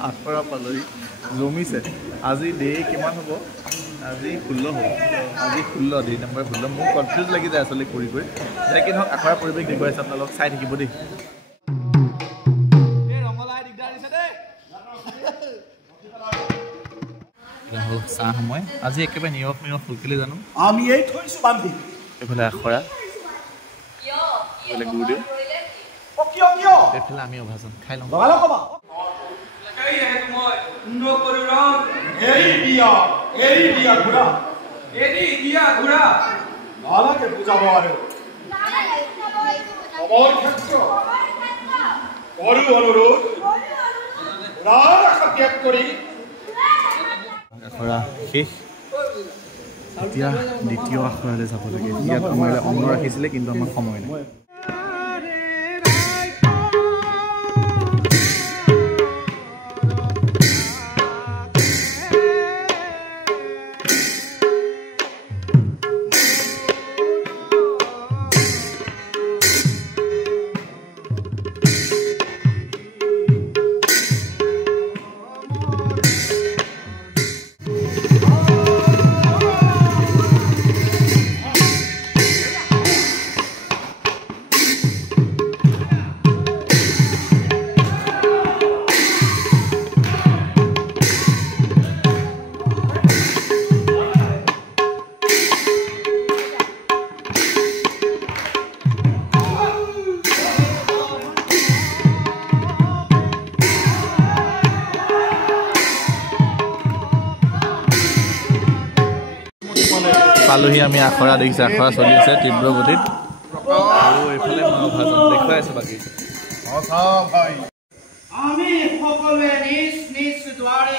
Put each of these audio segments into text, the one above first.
আখৰা পালহি জমিছে আজি ডে কিমান হ'ব আজি 16 হ'ব আজি 16 ডে নম্বৰ 16 মোৰ কনফিউজ লাগি যায় আসলে কৰি কৰি যে কি নহওক আখৰা পৰিৱেশ দেখুৱাইছে আপোনালোক চাই থাকিব দেই ৰাহুল চাহ সময় আজি একেবাৰে নিয়ম ফুলকিলে জানো আমি এই থৈছো বান্ধি এফালে আখৰা এফালে গুৰুদেউ এফালে আমি অভাজন খাই লওঁ ঘোঁৰা নালাগে বুজাব আৰু অমৰ ক্ষেত্ৰ কৰো অনুৰোধ ত্যাগ কৰি আখৰা শেষ এতিয়া দ্বিতীয় আখৰালৈ যাব লাগে ইয়াত আমাৰ অন্ন ৰাখিছিলে কিন্তু আমাৰ সময় নাই পালোহি আমি আখৰা দেখিছে আখৰা চলি আছে তীব্ৰ গতিত আৰু এইফালে মই ভাজন দেখুৱাই আছো বাকী আমি সকলোৱে নিজ নিজ দুৱাৰে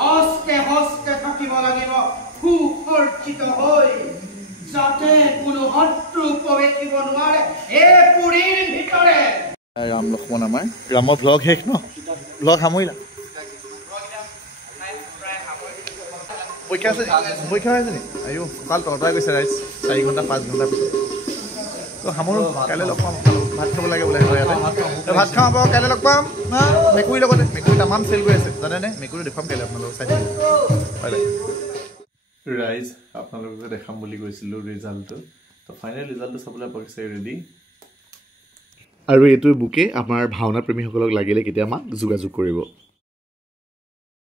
হস্তে হস্তে থাকিব লাগিব সুসজ্জিত হৈ যাতে কোনো শত্ৰু প্ৰৱেশিব নোৱাৰে এই পুৰীৰ ভিতৰে ৰাম লক্ষ্মণ আমাৰ ৰামৰ ভ্লগ শেষ ন ভ্লগ সামৰিলা পৰীক্ষা হৈ আছে নি আয়ো কঁকাল তৰতৰাই গৈছে ৰাইজ 4 ঘণ্টা 5 ঘণ্টা পিছত তো সামৰোঁ কাইলৈ লগ পাম ভাত খাব লাগে বোলে ইয়াতে ভাত খাওঁ বাৰু কাইলৈ লগ পাম না মেকুৰীৰ লগতে মেকুৰী তামাম চেল গৈ আছে জানেনে মেকুৰী দেখুৱাম কাইলৈ আপোনালোকক চাই থাকিব বাই বাই ৰাইজ আপোনালোকক দেখাম বুলি কৈছিলোঁ ৰিজাল্টটো তো ফাইনেল ৰিজাল্টটো চাবলৈ পাৰিছে ৰেডি আৰু এইটো বুকে আমাৰ ভাওনা প্ৰেমীসকলক লাগিলে কেতিয়া আমাক যোগাযোগ কৰিব